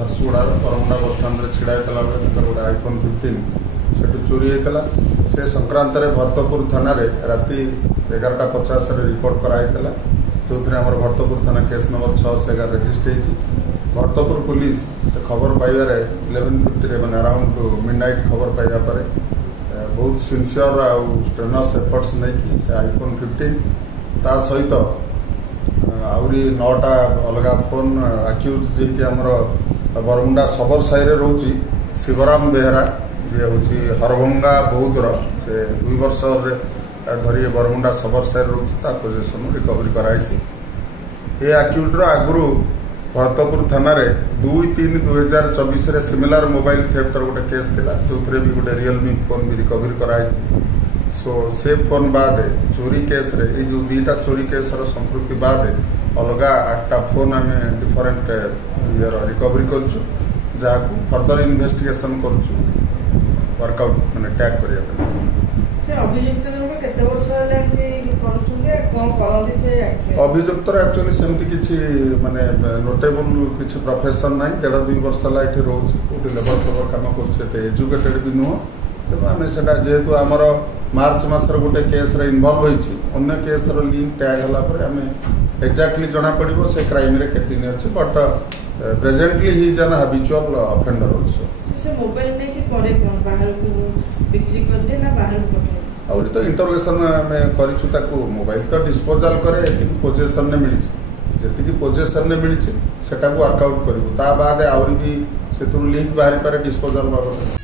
Jharsuguda Bermuda बस stand छिड़ा बेले गोटे iPhone 15 से चोरी होता से संक्रांत भरतपुर थाना राति 11:50 रिपोर्ट कराइला जो थे आम भरतपुर थाना केस नंबर 611 रजिस्टर होती भरतपुर पुलिस से खबर पाइबार 11:50 मैंने अराउंड मिडनाइट खबर पाइबा पर बहुत सिनसीयर आउ स्टेनस एफर्ट्स नहीं से iPhone 15 ता सहित आहरी 9टा अलग फोन आक्यूज जी कि आमर बरमुंडा सबर साई रोची शिवराम बेहरा जी हूँ हरभंगा बौद्धर से 2 वर्ष धरी बरमुंडा सबर साई रोची पोजिशन रिकवरी कराई ये आक्यूजर आगु भरतपुर थाना 2/3/2024 सिमिलर मोबाइल थेफ्टर गोटे केस थिला जो भी गोटे रियलमी फोन भी रिकवरी कराई सो से फोन बाद चोरी केस रे ये जो 2टा चोरी केस संपृक्ति बाद अलग 8टा फोन आम डिफरेंट इयर रिकवरी करूँ जहाँ फर्दर इन्वेस्टिगेशन करूँ वर्कआउट मैंने टैग करने अभियुक्त एक्चुअली सेमती किसी माने नोटेबल किसी प्रोफेशन ना 1.5-2 वर्ष है ये रोचे लेबर फेबर कम कर एजुकेटेड भी नुह तेणु आम से जेहेतु आमर मार्च मसर गोटे केस इनवल्व होती अन्य केस लिंक टैग होगापर आम एक्जाक्टली जना पड़ो से क्राइम रे केतिन अच्छे but presently he is an habitual offender also say mobile ने कि पड़े कोन बाहर को बिक्री कर दे ना बाहर को और तो इंटरोगेशन में करूँ मोबाइल तो डिस्पोजाल करे पोजेसन ने मिली जी पोजेसन ने मिली से वर्कआउट करूँ ता बाद आहरी भी से लिंक बाहरी पारे डिस्पोजाल बाबद